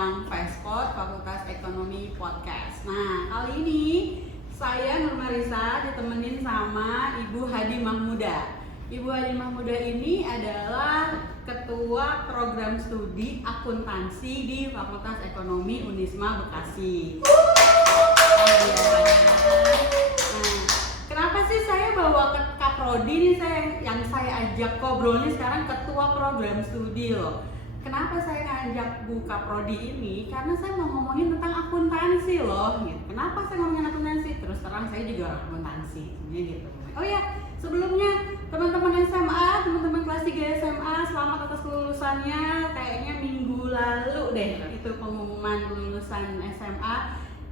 undang Fespod Fakultas Ekonomi Podcast. Nah, kali ini saya Nur Marisa ditemenin sama Ibu Hadi Mahmuda. Ibu Hadi Mahmuda ini adalah Ketua Program Studi Akuntansi di Fakultas Ekonomi Unisma Bekasi. Kenapa sih saya bawa ke Kaprodi nih, yang saya ajak ngobrol nih sekarang Ketua Program Studi loh. Kenapa saya ngajak Bu Kaprodi ini? Karena saya mau ngomongin tentang akuntansi loh. Gitu. Kenapa saya ngomongin akuntansi? Terus terang saya juga orang akuntansi, gitu. Oh ya, sebelumnya teman-teman SMA, teman-teman kelas 3 SMA, selamat atas kelulusannya. Kayaknya minggu lalu deh itu pengumuman lulusan SMA.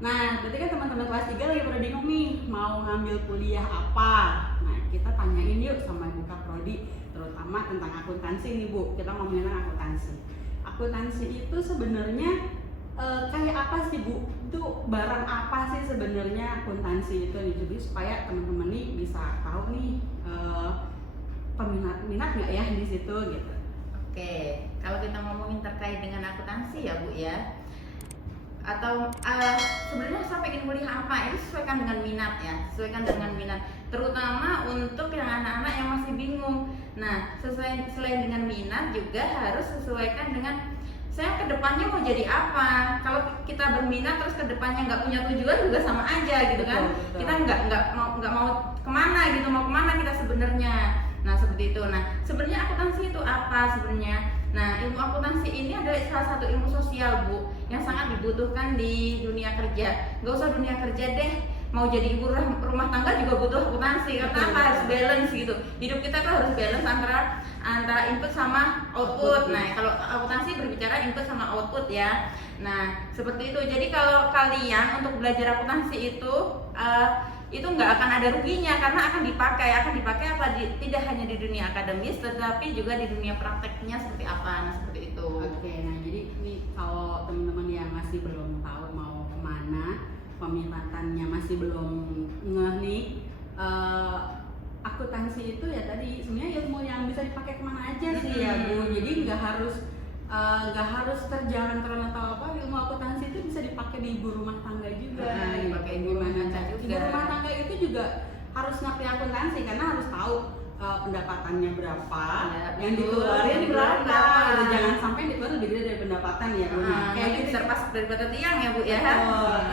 Nah, berarti kan teman-teman kelas 3 lagi pada bingung nih mau ngambil kuliah apa. Nah, kita tanyain yuk sama Bu Kaprodi terutama tentang akuntansi nih Bu. Kita ngomongin tentang akuntansi. Akuntansi itu sebenarnya kayak apa sih Bu? Itu barang apa sih sebenarnya akuntansi itu nih? Jadi supaya teman-teman nih bisa tahu nih peminat nggak ya di situ gitu. Oke, kalau kita ngomongin terkait dengan akuntansi ya Bu ya, atau sebenarnya saya pengen kuliah apa, itu sesuaikan dengan minat ya, sesuaikan dengan minat, terutama untuk yang anak-anak yang masih bingung. Nah, selain dengan minat juga harus sesuaikan dengan saya kedepannya mau jadi apa. Kalau kita berminat terus kedepannya nggak punya tujuan juga sama aja gitu kan. Betul. Kita nggak mau kemana gitu, mau kemana kita sebenarnya. Nah seperti itu. Nah sebenarnya akuntansi itu apa sebenarnya? Nah ilmu akuntansi ini adalah salah satu ilmu sosial Bu, yang sangat dibutuhkan di dunia kerja. Nggak usah dunia kerja deh, mau jadi ibu rumah tangga juga butuh akuntansi. Karena apa? Harus balance gitu. Hidup kita tuh harus balance antara input sama output. Nah kalau akuntansi berbicara input sama output ya. Nah seperti itu. Jadi kalau kalian untuk belajar akuntansi itu nggak akan ada ruginya, karena akan dipakai apa tidak hanya di dunia akademis tetapi juga di dunia prakteknya seperti apa. Nah seperti itu. Oke, nah jadi nih kalau teman-teman yang masih belum tahu mau kemana, peminatannya masih belum ngeh nih, akuntansi itu ya tadi sebenarnya ilmu yang bisa dipakai kemana aja sih ya Bu. Jadi nggak harus kerjaan atau apa. Ilmu akuntansi itu bisa dipakai di ibu rumah tangga juga. Dipakai ibu rumah tangga juga. Ibu rumah tangga itu juga harus ngerti akuntansi karena harus tahu pendapatannya berapa, yang dikeluarin berapa. Gitu. Jangan sampai dikeluarin lebih gede dari pendapatan ya Bu. Kayak gitu serpas daripada tiang ya Bu ya.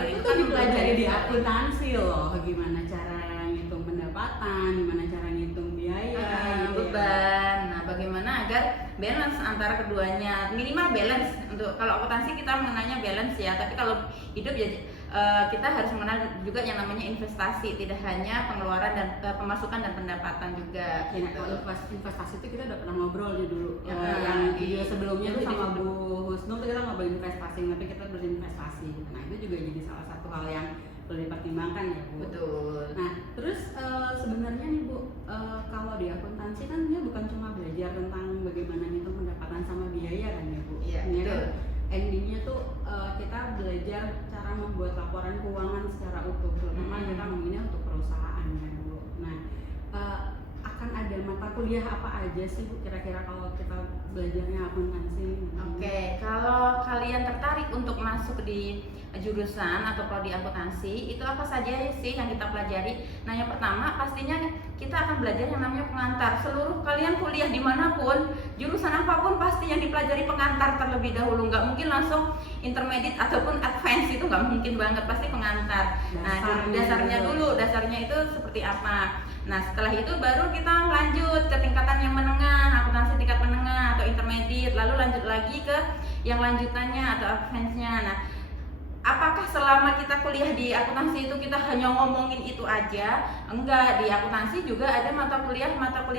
Itu tuh dipelajari di akuntansi loh. Gimana cara ngitung pendapatan, gimana cara ngitung biaya, beban. Nah, bagaimana agar balance antara keduanya, minimal balance. Untuk kalau akuntansi kita mengenalnya balance ya, tapi kalau hidup ya kita harus mengenal juga yang namanya investasi, tidak hanya pengeluaran dan pemasukan dan pendapatan juga. Ya, kalau investasi itu kita udah pernah ngobrol nih dulu. Yang video sebelumnya tuh sama Bu Husnul tuh kita ngobrol investasi, tapi kita berinvestasi. Nah itu juga jadi salah satu hal yang perlu dipertimbangkan ya Bu. Betul. Nah terus sebenarnya nih Bu, kalau di akuntansi kan dia bukan cuma belajar tentang bagaimana ngitung pendapatan sama biaya kan ya Bu. Iya betul. Endingnya tuh kita belajar cara membuat laporan keuangan secara utuh, terutama kita ngomonginnya untuk perusahaan kan Bu. Nah akan ada mata kuliah apa aja sih Bu kira-kira kalau kita belajarnya akuntansi? Oke, kalau kalian tertarik untuk masuk di jurusan atau prodi akuntansi, itu apa saja sih yang kita pelajari? Nah yang pertama pastinya kita akan belajar yang namanya pengantar. Seluruh kalian kuliah dimanapun, jurusan apapun pasti yang dipelajari pengantar terlebih dahulu. Nggak mungkin langsung intermediate ataupun advance, itu nggak mungkin banget, pasti pengantar. Nah dasarnya itu seperti apa? Nah setelah itu baru kita lanjut ke tingkatan yang menengah, akuntansi tingkat menengah atau intermediate, lalu lanjut lagi ke yang lanjutannya atau advance-nya. Nah apakah selama kita kuliah di akuntansi itu kita hanya ngomongin itu aja? Enggak, di akuntansi juga ada mata kuliah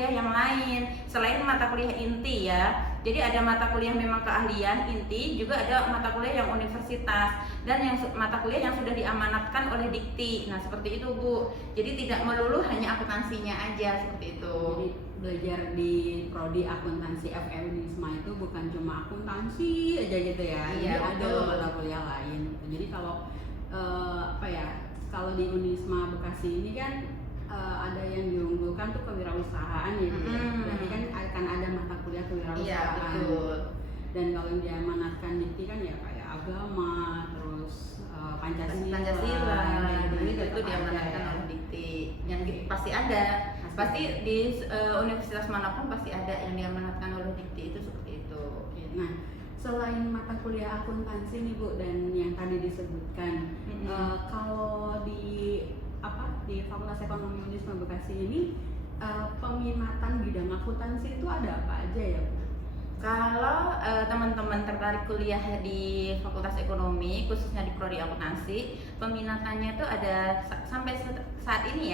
yang lain selain mata kuliah inti ya. Jadi ada mata kuliah memang keahlian inti, juga ada mata kuliah yang universitas, dan yang mata kuliah yang sudah diamanatkan oleh Dikti. Nah seperti itu Bu. Jadi tidak melulu hanya akuntansinya aja seperti itu. Jadi belajar di prodi akuntansi FM Unisma itu bukan cuma akuntansi aja gitu ya. Iya, ada mata kuliah lain. Jadi kalau kalau di Unisma Bekasi ini kan ada yang diunggulkan tuh kewirausahaan ya. Berarti kan akan ada mata kuliah kewirausahaan. Iya betul. Dan kalau yang diamanatkan Dikti kan ya kayak agama, terus Pancasila, itu diamanatkan oleh Dikti. Yang pasti ada, pasti di universitas manapun pasti ada yang diamanatkan oleh Dikti itu seperti itu. Oke, nah selain mata kuliah akuntansi nih Bu dan yang tadi disebutkan, kalau di Fakultas Ekonomi Unisma Bekasi ini peminatan bidang akuntansi itu ada apa aja ya Bu? Kalau teman-teman tertarik kuliah di Fakultas Ekonomi, khususnya di Prodi Akuntansi, peminatannya itu ada sampai saat ini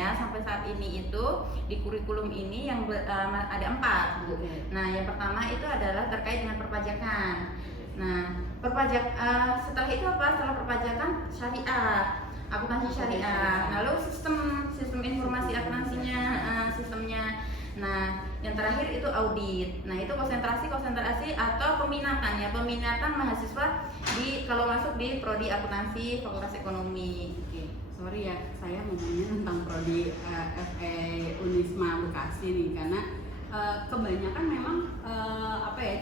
itu di kurikulum ini yang ada 4. Okay. Nah, yang pertama itu adalah terkait dengan perpajakan. Nah, setelah itu apa? Setelah perpajakan syariah, akuntansi syariah. Lalu sistem informasi akuntansinya, sistemnya. Nah, yang terakhir itu audit. Nah, itu konsentrasi atau peminatan mahasiswa kalau masuk di prodi akuntansi Fakultas Ekonomi. Oke, sorry ya, saya ngomongnya tentang prodi FE Unisma Bekasi nih karena kebanyakan memang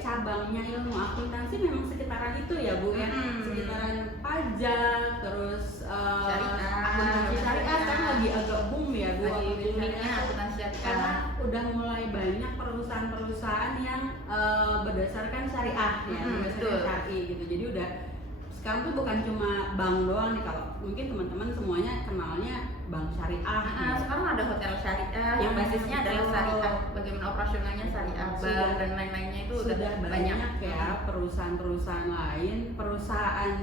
cabangnya ilmu akuntansi memang sekitaran itu ya Bu ya, sekitaran pajak, terus akuntansi syariah sekarang lagi agak boom ya Bu, akuntansi syariah karena udah mulai banyak perusahaan-perusahaan yang berdasarkan syariah ya, berdasarkan syari gitu. Jadi udah sekarang tuh bukan cuma bank doang nih, kalau mungkin teman-teman semuanya kenalnya bank syariah. Sekarang ada hotel syariah yang basisnya adalah syariah, bagaimana operasionalnya syariah, bank dan lain-lainnya itu udah banyak ya perusahaan-perusahaan lain, perusahaan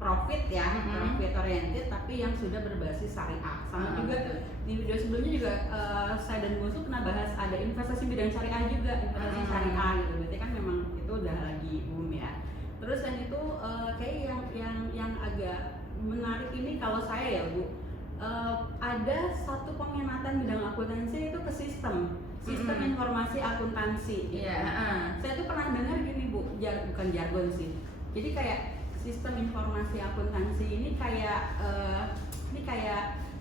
profit ya, profit oriented tapi yang sudah berbasis syariah. Sama juga di video sebelumnya juga saya dan Musu pernah bahas ada investasi bidang syariah juga, investasi syariah gitu. Berarti kan memang itu udah lagi boom ya. Terus yang itu kayak yang agak menarik ini kalau saya ya Bu, ada satu peminatan bidang akuntansi itu ke sistem informasi akuntansi gitu. Saya tuh pernah dengar gini Bu, bukan jargon sih, jadi kayak sistem informasi akuntansi ini kayak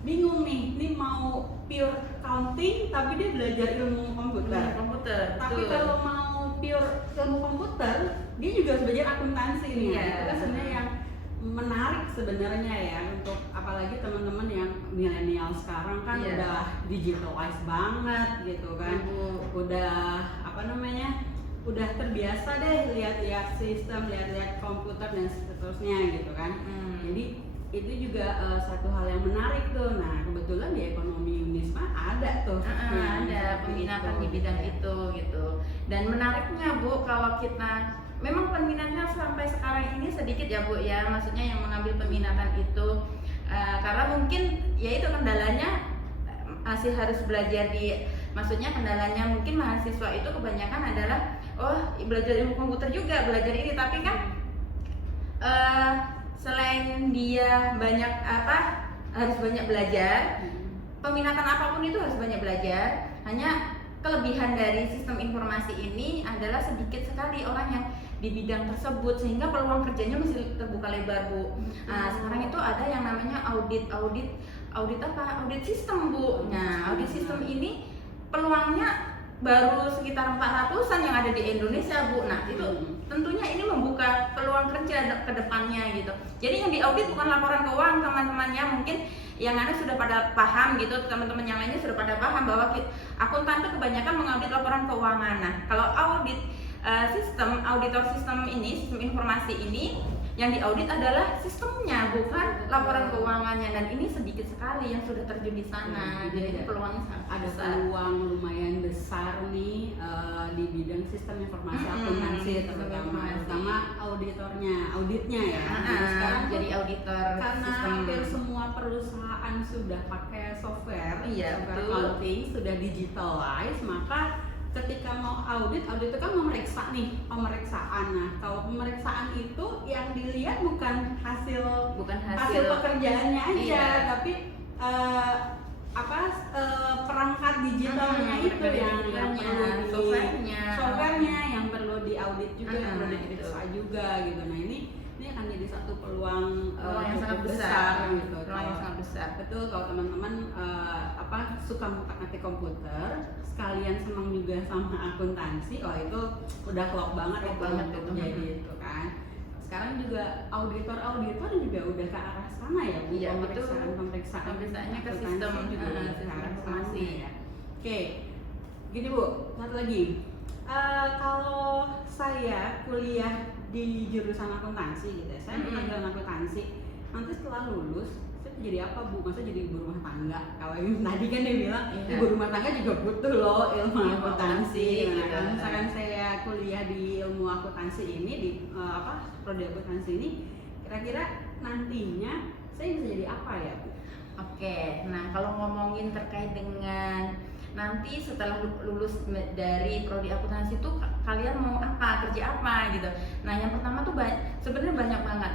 bingung nih, ini mau pure accounting tapi dia belajar ilmu komputer. Tapi kalau mau pure ilmu komputer dia juga harus belajar akuntansi nih. Itu kan sebenarnya yang menarik sebenarnya ya, untuk apalagi teman-teman yang milenial sekarang kan udah digitalize banget gitu kan, udah terbiasa deh lihat-lihat sistem, lihat-lihat komputer dan seterusnya gitu kan. Jadi itu juga satu hal yang menarik tuh. Nah kebetulan di Ekonomi Unisma ada tuh ada peminatan di bidang itu gitu. Dan menariknya Bu, kalau kita memang peminatnya sampai sekarang ini sedikit ya Bu ya, maksudnya yang mengambil peminatan itu karena mungkin ya itu kendalanya masih harus belajar maksudnya kendalanya mungkin mahasiswa itu kebanyakan adalah belajar ilmu komputer juga, belajar ini, tapi kan selain dia harus banyak belajar, peminatan apapun itu harus banyak belajar. Hanya kelebihan dari sistem informasi ini adalah sedikit sekali orang yang di bidang tersebut, sehingga peluang kerjanya masih terbuka lebar Bu. Sekarang itu ada yang namanya audit sistem Bu. Nah audit sistem ini peluangnya baru sekitar 400-an yang ada di Indonesia Bu. Nah itu tentunya ini membuka peluang kerja ke depannya gitu. Jadi yang diaudit bukan laporan keuangan teman-temannya, mungkin yang ada sudah pada paham gitu, teman-teman yang lainnya sudah pada paham bahwa akuntan itu kebanyakan mengaudit laporan keuangan. Nah kalau audit auditor sistem informasi ini, yang diaudit adalah sistemnya, bukan laporan keuangannya, dan ini sedikit sekali yang sudah terjun di sana. Jadi peluangnya sangat ada besar. Peluang lumayan besar nih di bidang sistem informasi akuntansi, terutama auditnya ya. Sekarang jadi auditor karena sistem. hampir semua perusahaan sudah pakai software accounting, sudah digitalize, maka ketika mau audit itu kan pemeriksaan. Nah, kalau pemeriksaan itu yang dilihat bukan hasil pekerjaannya aja, tapi perangkat digitalnya itu yang perlu softwarenya yang perlu diaudit juga, yang perlu diperiksa juga gitu. Nah ini ini akan jadi satu peluang yang sangat cukup besar gitu. peluang yang sangat besar. Betul, kalau teman-teman suka ngutak-ngatik komputer, sekalian senang juga sama akuntansi, itu udah klop banget Klop itu banget untuk itu. jadi itu kan. Sekarang juga auditor juga udah ke arah sana ya, Bu. Iya, Pemeriksaannya ke akuntansi sistem juga udah ke sistem arah informasi. sana ya. Oke, gini Bu, satu lagi. Kalau saya kuliah di jurusan akuntansi gitu ya, saya pengajaran akuntansi, nanti setelah lulus saya jadi apa Bu? Masa jadi ibu rumah tangga? Kalau yang tadi kan dia bilang ibu rumah tangga juga butuh loh ilmu akuntansi. Nah, kalau misalkan saya kuliah di ilmu akuntansi ini di prodi akuntansi ini, kira-kira nantinya saya bisa jadi apa ya Bu? Oke, nah kalau ngomongin terkait dengan nanti setelah lulus dari prodi akuntansi itu kalian mau apa, kerja apa gitu. Nah yang pertama tuh sebenarnya banyak banget.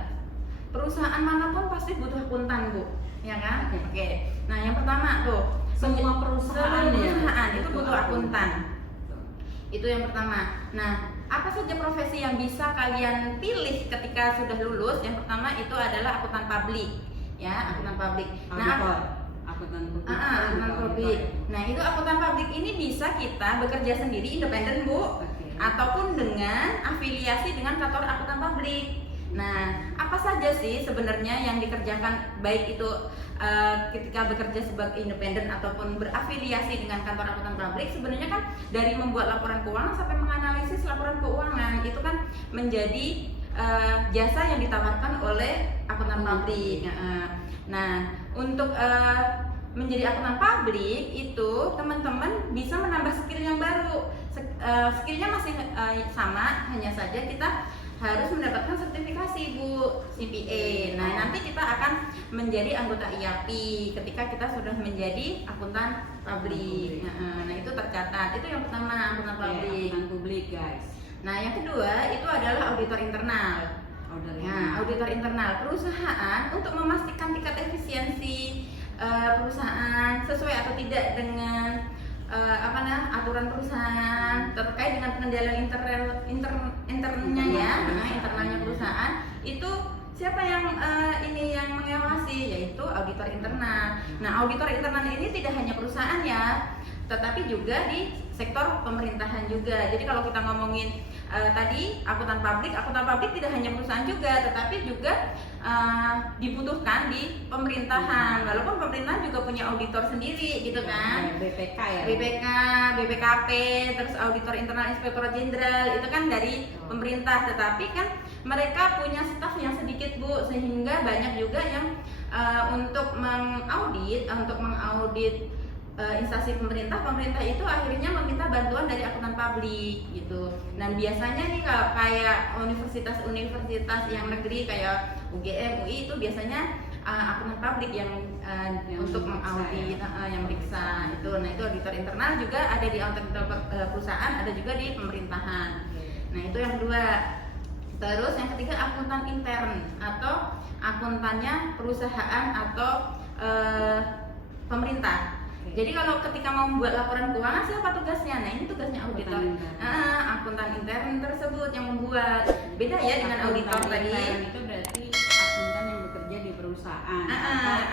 Perusahaan manapun pasti butuh akuntan Bu, ya kan? Oke. Nah yang pertama tuh Semua perusahaan itu butuh akuntan. Itu yang pertama. Nah apa saja profesi yang bisa kalian pilih ketika sudah lulus? Yang pertama itu adalah akuntan publik, ya akuntan publik. Akuntan publik. Nah itu akuntan publik ini bisa kita bekerja sendiri independen Bu, ataupun dengan afiliasi dengan kantor akuntan publik. Nah apa saja sih sebenarnya yang dikerjakan baik itu ketika bekerja sebagai independen ataupun berafiliasi dengan kantor akuntan publik? Sebenarnya kan dari membuat laporan keuangan sampai menganalisis laporan keuangan itu kan menjadi jasa yang ditawarkan oleh akuntan publik. Nah untuk menjadi akuntan publik itu teman-teman bisa menambah skill yang baru. Skillnya masih sama, hanya saja kita harus mendapatkan sertifikasi Bu, CPA. Nah nanti kita akan menjadi anggota IAPI ketika kita sudah menjadi akuntan publik. Nah itu tercatat, itu yang pertama akuntan publik. Akuntan publik guys. Nah yang kedua itu adalah auditor internal. Nah, auditor internal perusahaan untuk memastikan tingkat efisiensi perusahaan sesuai atau tidak dengan aturan perusahaan terkait dengan pengendalian internalnya ya, internalnya perusahaan itu siapa yang yang mengawasi, yaitu auditor internal. Nah, auditor internal ini tidak hanya perusahaan ya, tetapi juga di sektor pemerintahan juga. Jadi kalau kita ngomongin tadi akuntan publik tidak hanya perusahaan juga, tetapi juga dibutuhkan di pemerintahan. Walaupun pemerintahan juga punya auditor sendiri gitu kan. BPK ya. BPKP, terus auditor internal, inspektorat jenderal itu kan dari pemerintah, tetapi kan mereka punya staf yang sedikit Bu, sehingga banyak juga yang untuk mengaudit instansi pemerintah itu akhirnya meminta bantuan dari akuntan publik gitu. Dan biasanya nih kalau kayak universitas yang negeri kayak UGM, UI itu biasanya akuntan publik yang untuk mengaudit, yang meriksa itu. Nah itu auditor internal juga ada di auditor perusahaan, ada juga di pemerintahan. Nah itu yang kedua. Terus yang ketiga akuntan intern atau akuntannya perusahaan atau pemerintah. Jadi kalau ketika mau membuat laporan keuangan siapa tugasnya? Nah ini tugasnya auditor. Akuntan intern tersebut yang membuat. Beda ya dengan auditor tadi. Itu berarti akuntan yang bekerja di perusahaan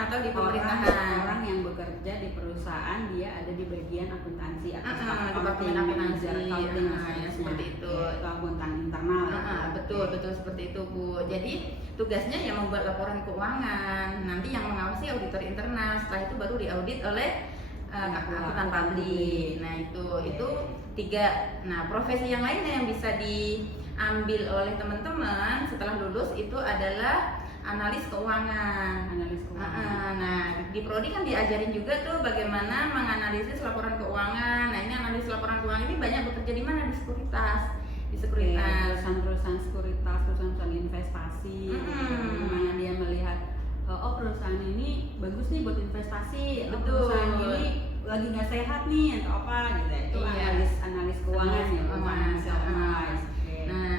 atau di pemerintahan. Orang yang bekerja di perusahaan dia ada di bagian akuntansi atau departemen akuntansi. Ya, seperti itu. Itu akuntan internal. Betul seperti itu Bu. Jadi tugasnya yang membuat laporan keuangan. Nanti yang mengawasi auditor internal. Setelah itu baru diaudit oleh akuntan publik. Nah itu tiga. Nah profesi yang lainnya yang bisa diambil oleh teman-teman setelah lulus itu adalah analis keuangan. Nah di prodi kan diajarin juga tuh bagaimana menganalisis laporan keuangan. Nah ini analis laporan keuangan ini banyak bekerja di mana? Di sekuritas. Perusahaan sekuritas, perusahaan investasi. Dimana dia melihat perusahaan ini bagus nih buat investasi, perusahaan ini lagi nggak sehat nih atau apa gitu. Itu analis keuangan ya, financial analyst. Nah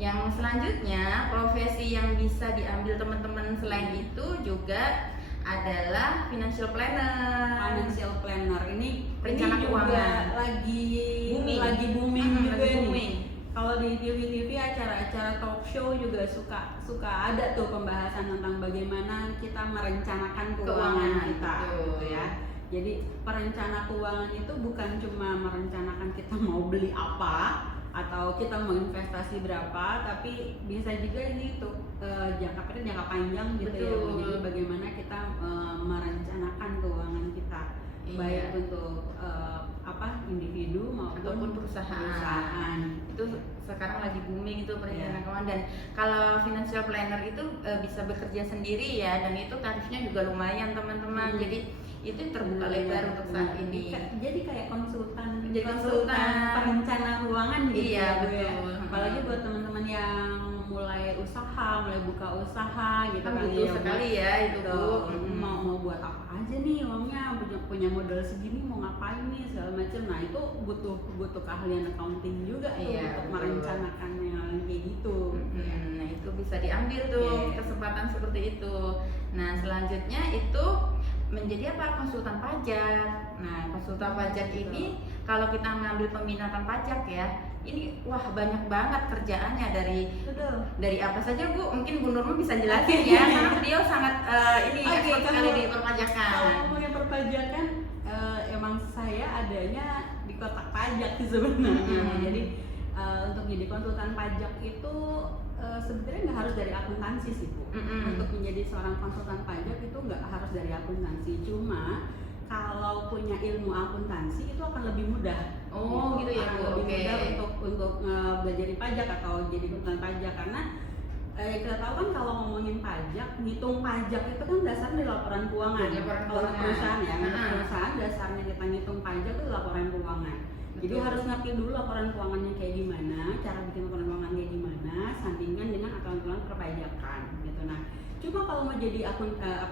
yang selanjutnya profesi yang bisa diambil teman-teman selain itu juga adalah financial planner. Financial planner ini perencana keuangan lagi booming juga nih. Kalau di TV acara-acara talk show juga suka ada tuh pembahasan tentang bagaimana kita merencanakan keuangan kita gitu ya. Jadi perencana keuangan itu bukan cuma merencanakan kita mau beli apa atau kita mau investasi berapa, tapi bisa juga ini tuh jangka panjang gitu. Betul. Ya. Jadi bagaimana kita merencanakan keuangan kita, baik untuk individu maupun perusahaan. Itu sekarang lagi booming itu perencanaan keuangan, dan kalau financial planner itu bisa bekerja sendiri ya, dan itu tarifnya juga lumayan teman-teman. Jadi itu terbuka lebar untuk saat ini. Jadi kayak konsultan perencana keuangan gitu. Iya, ya, betul. Apalagi buat teman-teman yang mulai buka usaha gitu Kan kali butuh ya, sekali ya itu Bu. mau buat apa aja nih uangnya, punya modal segini mau ngapain nih segala macam. Nah itu butuh keahlian accounting juga tuh untuk merencanakan yang kayak gitu. Nah itu bisa diambil tuh kesempatan seperti itu. Nah selanjutnya itu menjadi konsultan pajak. Nah konsultan pajak ini kalau kita mengambil peminatan pajak ya, ini banyak banget kerjaannya, dari apa saja Bu? Mungkin Bu Nurma bisa jelasin ya, karena beliau sangat expert sekali di perpajakan. Kalau ngomongin perpajakan, emang saya adanya di kotak pajak sih sebenarnya. Jadi untuk jadi konsultan pajak itu sebenarnya nggak harus dari akuntansi sih Bu. Untuk menjadi seorang konsultan pajak itu nggak harus dari akuntansi, cuma kalau punya ilmu akuntansi itu akan lebih mudah. Gitu ya Bu. Lebih mudah untuk belajar di pajak atau jadi konsultan pajak, karena kita tahu kan kalau ngomongin pajak, ngitung pajak itu kan dasarnya di laporan keuangan. Kalau perusahaan ya, perusahaan dasarnya kita ngitung pajak itu laporan keuangan. Jadi harus ngerti dulu laporan keuangannya kayak gimana, cara bikin laporan keuangan kayak gimana, sandingkan dengan aturan-aturan perpajakan gitu. Nah, cuma kalau mau jadi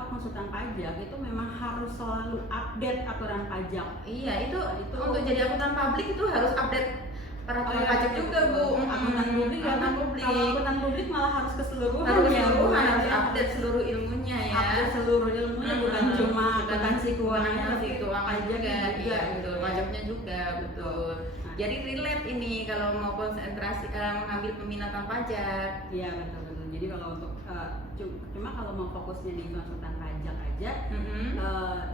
konsultan pajak itu memang harus selalu update aturan pajak. Iya, itu untuk jadi akuntan publik itu harus update peraturan pajak juga Bu. Akuntan publik, kalau akuntan publik malah harus keseluruhan. Harus update seluruh ilmunya ya. Update seluruh ilmunya, bukan cuma akuntansi keuangan, tapi pajak juga. Iya, gitu. betul. Pajaknya juga, betul. Jadi relate ini kalau mau konsentrasi mengambil peminatan pajak. Iya, betul. Jadi kalau untuk cuma kalau mau fokusnya di konsultan pajak aja,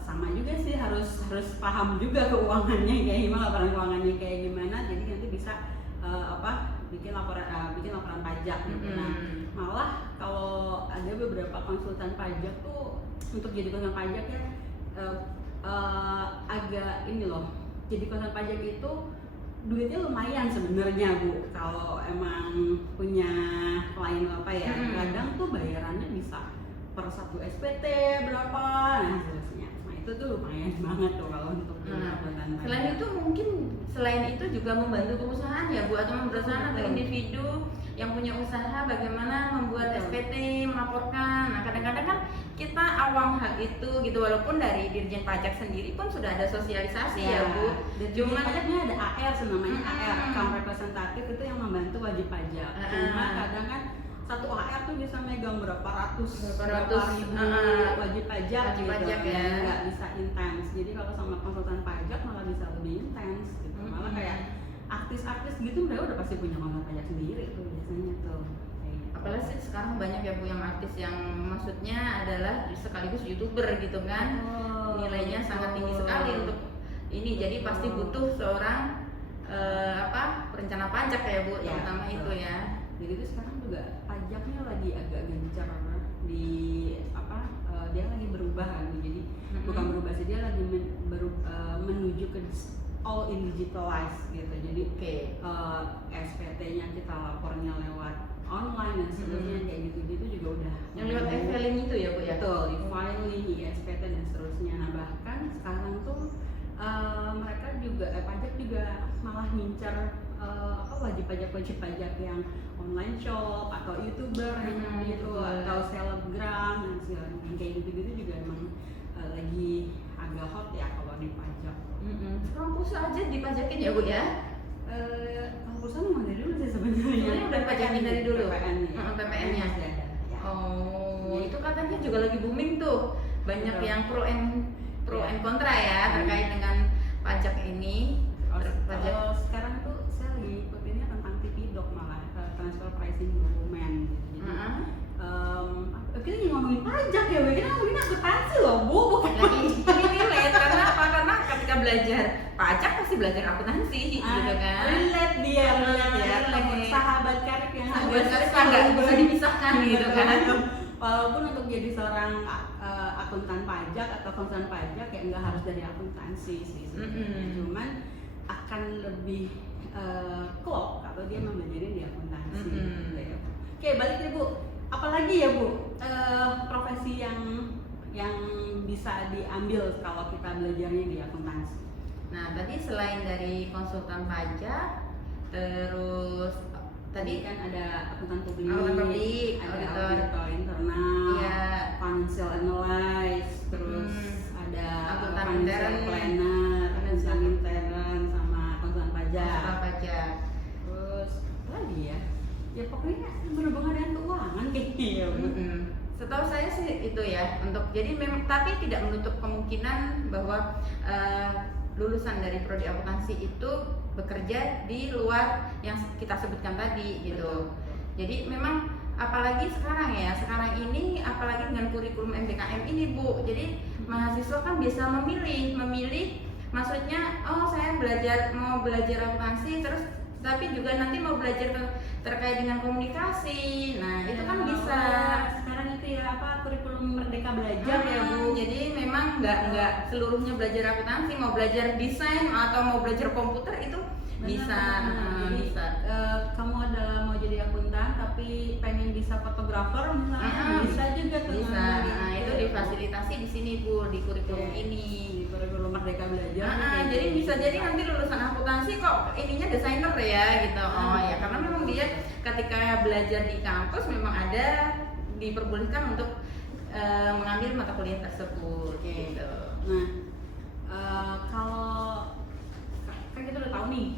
sama juga sih, harus paham juga keuangannya kayak gimana, laporan keuangannya kayak gimana. Jadi nanti bisa bikin laporan pajak gitu. Nah, malah kalau ada beberapa konsultan pajak tuh untuk jadi konsultan pajak ya agak ini loh. Jadi konsultan pajak itu duitnya lumayan sebenarnya Bu, kalau emang punya klien kadang tuh bayarannya bisa per 1 SPT berapa, nah seterusnya. Nah itu tuh lumayan banget tuh kalau untuk konsultan pajak. Selain itu mungkin itu juga membantu perusahaan ya Bu, atau perusahaan atau individu yang punya usaha bagaimana membuat SPT, melaporkan. Nah kadang-kadang kan kita awam hal itu gitu, walaupun dari Dirjen Pajak sendiri pun sudah ada sosialisasi ya Bu. Cuma pajaknya ada AR namanya, AR account representatif, itu yang membantu wajib pajak. Cuma kadang kan satu AR tuh bisa megang berapa ratus ribu wajib pajak ya. Nggak bisa intens. Jadi kalau sama konsultan pajak malah bisa lebih intens gitu. Malah kayak artis-artis gitu mereka udah pasti punya konsultan pajak sendiri tuh biasanya tuh. Apalagi sekarang banyak ya Bu yang artis yang maksudnya adalah sekaligus YouTuber gitu kan. Nilainya sangat tinggi sekali untuk ini. Jadi pasti butuh seorang perencana pajak ya Bu, terutama itu ya. Jadi itu sekarang juga pajaknya lagi agak gencar dia lagi berubah kan. Jadi bukan berubah sih, dia lagi menuju ke all in digitalized gitu. Jadi SPT-nya kita lapornya lewat online dan seterusnya, kayak gitu-gitu juga udah. Yang lewat e-filing itu ya Bu ya? Betul, e-filing, e-SPT dan seterusnya. Nah bahkan sekarang tuh mereka juga pajak juga malah ngincar wajib pajak yang online shop atau YouTuber gitu, atau selebgram dan segala macam kayak gitu-gitu juga emang lagi agak hot ya kalau di pajak. Sekarang pulsa aja dipajakin ya Bu ya? Kalau pulsa memang dari dulu sih sebenarnya. Udah pajakin dari dulu. PPN-nya. Itu katanya juga lagi booming tuh. Banyak yang pro and kontra ya terkait dengan pajak ini. Kalau sekarang tuh saya lagi ikutinnya tentang TV Doc pricing dokumen gitu. Jadi kita ngomongin pajak ya, kita ngomongin akuntansi loh Bu, bukan Lagi ini relate karena apa? Karena ketika belajar pajak pasti belajar akuntansi gitu kan. relate dia, relate ya, Relate. sahabat karib yang Sahabat karib yang nggak bisa dipisahkan gitu kan. Walaupun untuk jadi seorang akuntan pajak atau konsultan pajak ya nggak harus dari akuntansi sih sebenarnya. Cuman akan lebih klop kalau dia mempelajari di akuntansi gitu ya. Oke, balik nih Bu, apalagi ya Bu profesi yang bisa diambil kalau kita belajarnya di akuntansi? Nah, tadi selain dari konsultan pajak, terus Tadi kan ada akuntan publik, ada auditor internal, Iya. financial analyst, terus ada Akuntan financial intern, planner, financial intern, sama konsultan pajak. konsultan pajak. Terus apa lagi ya? Ya pokoknya berhubungan dengan keuangan kayaknya ya Bu. Setahu saya sih itu ya, untuk jadi memang, tapi tidak menutup kemungkinan bahwa lulusan dari prodi akuntansi itu bekerja di luar yang kita sebutkan tadi gitu. Jadi memang apalagi sekarang ya, sekarang ini apalagi dengan kurikulum MBKM ini Bu. Jadi mahasiswa kan bisa memilih maksudnya saya mau belajar akuntansi terus tapi juga nanti mau belajar terkait dengan komunikasi. Nah, itu kan bisa. Sekarang itu ya kurikulum Merdeka Belajar ya Bu. Jadi memang nggak seluruhnya belajar akuntansi, mau belajar desain atau mau belajar komputer itu bisa. Jadi, Bisa. Kamu adalah mau jadi akuntan tapi pengen bisa fotografer misalnya, bisa juga tuh. Bisa. ngambil Nah, itu difasilitasi di sini Bu, di kurikulum Oke. ini. Di kurikulum Merdeka Belajar. Jadi bisa jadi nanti lulusan akuntansi kok ininya desainer ya gitu. Oh ya, karena memang dia ketika belajar di kampus memang ada diperbolehkan untuk mengambil mata kuliah tersebut. Oke. Gitu. Nah, kalau kan kita udah tahu nih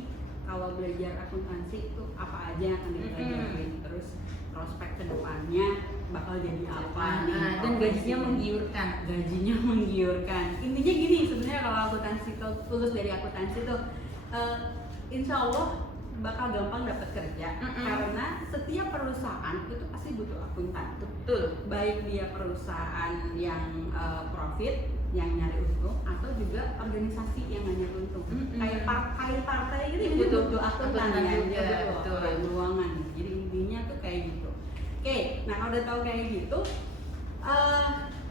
kalau belajar akuntansi itu apa aja yang akan dipelajari, terus prospek kedepannya bakal jadi apa nih, Dan gajinya menggiurkan. Gajinya menggiurkan. Intinya gini sebenarnya kalau akuntansi tuh lulus dari akuntansi tuh insya Allah bakal gampang dapat kerja karena setiap perusahaan itu pasti butuh akuntan. Betul. Baik dia perusahaan yang profit yang nyari untung atau juga organisasi yang nyari untung. Kayak partai gitu butuh akuntan ya, juga, dia butuh betul. orang keuangan. Jadi intinya tuh kayak gitu. Oke, nah kalau udah tahu kayak gitu,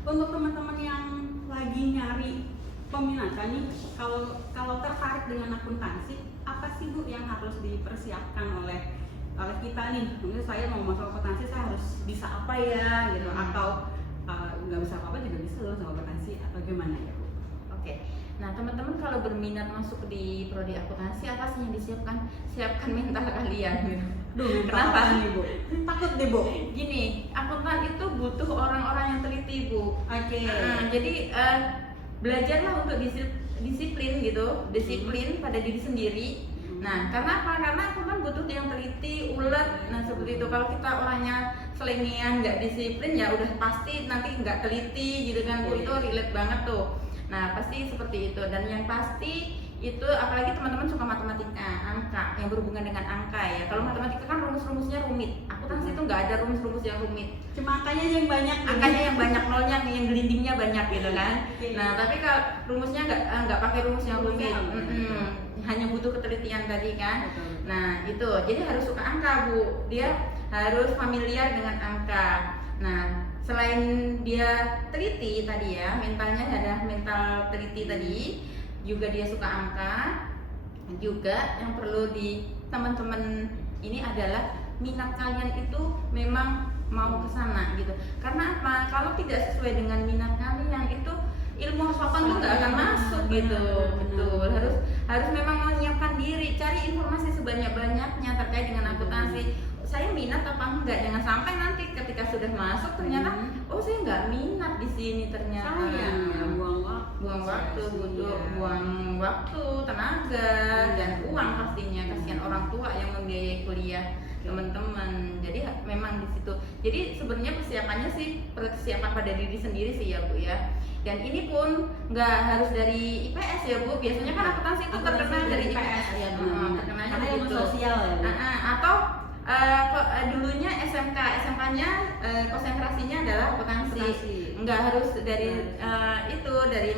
untuk teman-teman yang lagi nyari peminatan nih, kalau tertarik dengan akuntansi, apa sih Bu yang harus dipersiapkan oleh kita nih? Mungkin saya mau masuk akuntansi, saya harus bisa apa ya gitu, atau nggak bisa apa-apa juga bisa loh sama akuntansi, atau gimana ya Bu? Oke. Nah, teman-teman kalau berminat masuk di prodi akuntansi, apa sih yang disiapkan? Siapkan mental kalian gitu. Duh, Kenapa? nih Bu? Takut deh Bu. Gini, akuntan itu butuh orang-orang yang teliti Bu. Oke. Jadi belajarlah untuk disiplin gitu, disiplin pada diri sendiri. Nah, karena apa? Karena akuntan butuh yang teliti, ulet. Nah, seperti itu. Kalau kita orangnya selengean, nggak disiplin, ya udah pasti nanti nggak teliti gitu kan Bu. Itu relate banget tuh. Nah, pasti seperti itu. Dan yang pasti itu apalagi teman-teman suka matematika, angka, yang berhubungan dengan angka ya. Kalau matematika kan rumus-rumusnya rumit. Akuntansi itu nggak ada rumus-rumus yang rumit. Cuma angkanya yang banyak. Angkanya yang banyak, nolnya yang gelindingnya banyak gitu kan. Oke. Nah, tapi kalau rumusnya nggak pakai rumus yang rumit. Rumusnya Hanya butuh ketelitian tadi kan. Betul. Nah, itu. Jadi harus suka angka, Bu. Dia harus familiar dengan angka. Nah, selain dia teliti tadi ya, mentalnya ada mental teliti tadi, juga dia suka angka. Juga yang perlu di teman-teman ini adalah minat kalian itu memang mau ke sana gitu. Karena apa? Kalau tidak sesuai dengan minat kalian itu ilmu hafalan tuh nggak akan masuk gitu. Betul. Harus memang menyiapkan diri, cari informasi sebanyak-banyaknya terkait dengan akuntansi. Saya minat apa enggak? Jangan sampai nanti ketika sudah masuk ternyata saya nggak minat di sini ternyata. Sayang ya, buang waktu, buang waktu, tenaga dan uang pastinya. Kasihan orang tua yang membiayai kuliah teman-teman. Jadi memang di situ. Jadi sebenarnya persiapannya sih persiapan pada diri sendiri sih ya Bu ya. Dan ini pun nggak harus dari IPS ya Bu. Biasanya kan akuntansi itu terkenal dari IPS ya, terkenalnya karena ilmu gitu. sosial ya Bu. Atau dulunya SMK-nya konsentrasinya adalah akuntansi. Nggak harus dari dari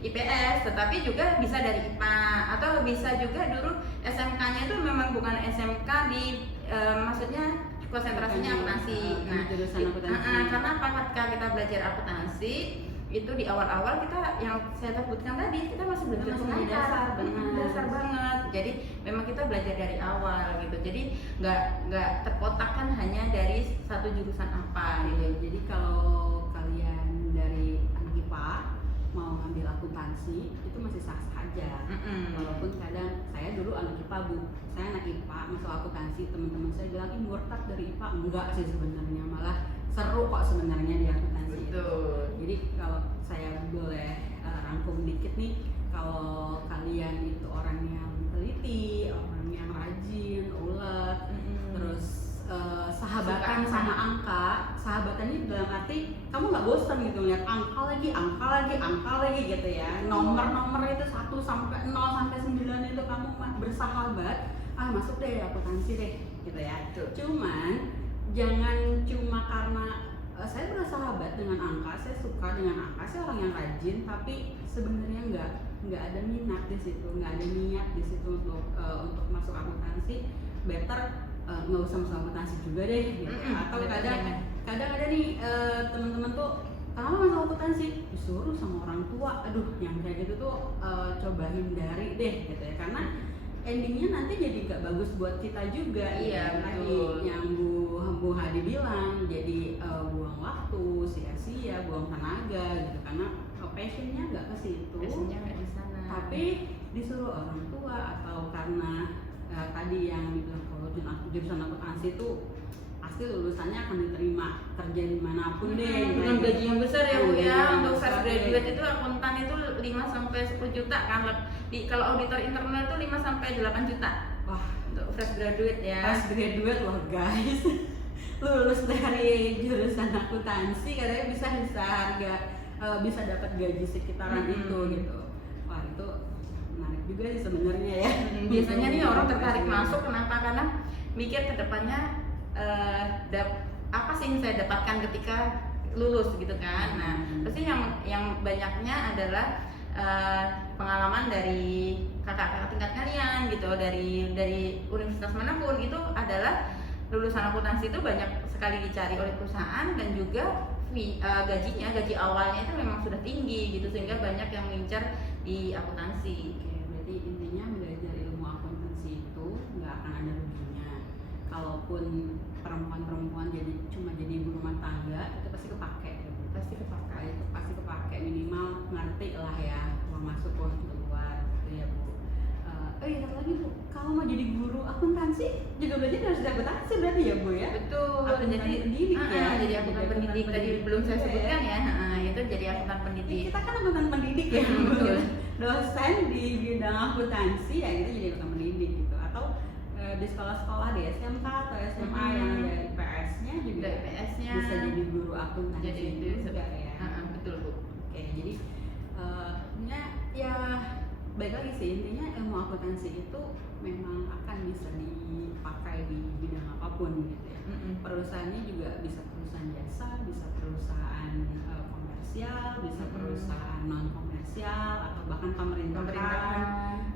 IPS, tetapi juga bisa dari IPA atau bisa juga dulu SMK-nya itu memang bukan SMK di maksudnya konsentrasinya akuntansi. Nah, jurusan akuntansi. karena apa? Ketika kita belajar akuntansi itu di awal-awal kita yang saya sebutkan tadi kita masih belajar dasar banget. Jadi memang kita belajar dari awal gitu. Jadi nggak terkotakkan hanya dari satu jurusan apa gitu. Jadi kalau kalian dari anak IPA mau ngambil akuntansi itu masih sah-sah aja. Walaupun kadang saya dulu anak IPA saya anak IPA masuk akuntansi, teman-teman saya bilang ini murtad dari IPA. Enggak sih sebenarnya, malah seru kok sebenarnya di akuntansi. Betul. Jadi kalau saya boleh rangkum dikit nih, kalau kalian itu orang yang teliti, orang yang rajin, ulet, terus sahabatan sama angka, sahabatannya dalam arti kamu nggak bosan gitu lihat angka lagi gitu ya, nomor itu 1 sampai 0 sampai 9 itu kamu bersahabat, masuk deh akuntansi deh gitu ya. Cuman jangan cuma karena saya bersahabat dengan angka, saya suka dengan angka, saya orang yang rajin, tapi sebenarnya nggak ada minat di situ, nggak ada niat di situ untuk masuk akuntansi. Better nggak usah masuk akuntansi juga deh gitu. Atau kadang ada nih teman-teman tuh kenapa masuk akuntansi disuruh sama orang tua, aduh yang kayak gitu tuh coba hindari deh gitu ya, karena endingnya nanti jadi gak bagus buat kita juga. Iya, betul. Tadi yang Bu Hadi bilang jadi buang waktu, sia-sia, buang tenaga gitu, karena passionnya nggak ke situ, Passionnya nggak di sana. tapi disuruh orang tua atau karena tadi yang dibilang kalau jurusan akuntansi itu pasti lulusannya akan diterima kerja dimanapun deh dengan gaji yang besar ya Bu ya. Untuk fresh besar graduate deh. itu akuntan itu 5 sampai 10 juta kan. Kalau auditor internal itu 5 sampai 8 juta. Wah, Untuk fresh graduate ya. pas graduate loh guys, lulus dari jurusan akuntansi katanya bisa dapat gaji sekitaran itu gitu. Wah, itu menarik juga sih sebenarnya ya. Biasanya nih orang tertarik masuk kenapa? Karena mikir ke depannya apa sih yang saya dapatkan ketika lulus gitu kan. Nah, pasti yang banyaknya adalah pengalaman dari kakak-kakak tingkat kalian gitu, dari universitas manapun itu adalah lulusan akuntansi itu banyak sekali dicari oleh perusahaan, dan juga gaji awalnya itu memang sudah tinggi gitu, sehingga banyak yang mengincar di akuntansi. Oke, berarti intinya belajar ilmu akuntansi itu nggak akan ada ruginya. Kalaupun perempuan cuma jadi ibu rumah tangga, itu pasti kepake. Pasti kepake, minimal ngerti lah ya uang masuk uang keluar gitu ya Bu. Iya lagi Bu, kalau mau jadi guru akuntansi juga belajar harus dari akuntansi berarti ya Bu ya? Betul. Akuntan pendidik ya. Jadi akuntan pendidik tadi belum saya sebutkan ya. Itu jadi akuntan pendidik. Kita kan akuntan pendidik ya. Betul. Dosen di bidang akuntansi ya kita jadi akuntan pendidik gitu. Atau di sekolah-sekolah di SMK atau SMA yang ada IPS-nya juga Ada IPS-nya. bisa jadi guru akuntansi Jadi itu juga ya. Betul Bu. Oke, jadi ya baik lagi sih, intinya ilmu akuntansi itu memang akan bisa dipakai di bidang apapun gitu ya. Perusahaannya juga bisa perusahaan jasa, bisa perusahaan komersial, bisa perusahaan non komersial, atau bahkan pemerintahan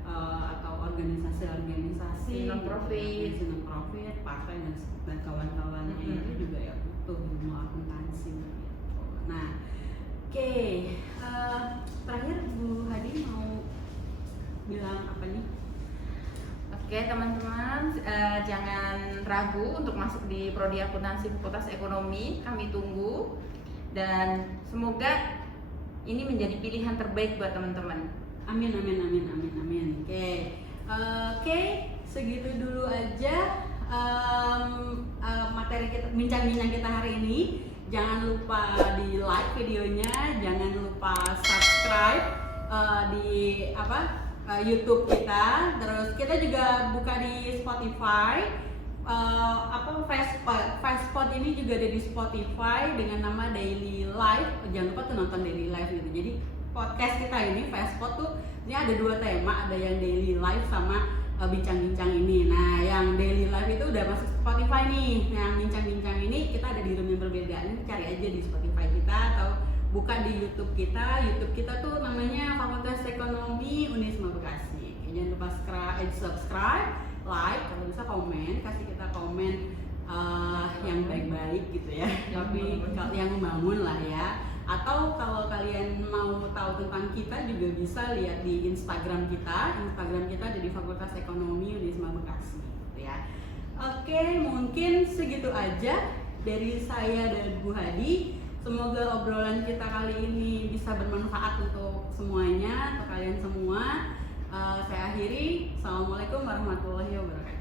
atau organisasi non profit, partai dan kawan-kawannya itu juga ya butuh ilmu akuntansi gitu. Nah, oke, terakhir Bu Hadi mau bilang apa nih? Oke teman-teman, jangan ragu untuk masuk di prodi akuntansi Fakultas Ekonomi. Kami tunggu, dan semoga ini menjadi pilihan terbaik buat teman-teman. Amin. Oke, segitu dulu aja materi kita, bincang-bincang kita hari ini. Jangan lupa di like videonya, jangan lupa subscribe di YouTube kita. Terus kita juga buka di Spotify. Fastpod ini juga ada di Spotify dengan nama Daily Life. Jangan lupa tuh nonton Daily Life gitu. Jadi podcast kita ini Fastpod tuh ini ada 2 tema, ada yang Daily Life sama bincang-bincang ini. Nah, yang daily life itu udah masuk Spotify nih. Yang bincang-bincang ini kita ada di room yang berbeda. Ini cari aja di Spotify kita atau buka di YouTube kita. YouTube kita tuh namanya Fakultas Ekonomi Unisma Bekasi. Jangan lupa subscribe, like, kalau bisa komen, kasih kita komen yang baik-baik gitu ya. Tapi yang membangun lah ya. Atau kalau kalian mau tahu tentang kita juga bisa lihat di Instagram kita. Instagram kita ada di Fakultas Ekonomi Unisma Bekasi gitu ya. Oke, mungkin segitu aja dari saya dan Bu Hadi. Semoga obrolan kita kali ini bisa bermanfaat untuk semuanya, untuk kalian semua. Saya akhiri. Assalamualaikum warahmatullahi wabarakatuh.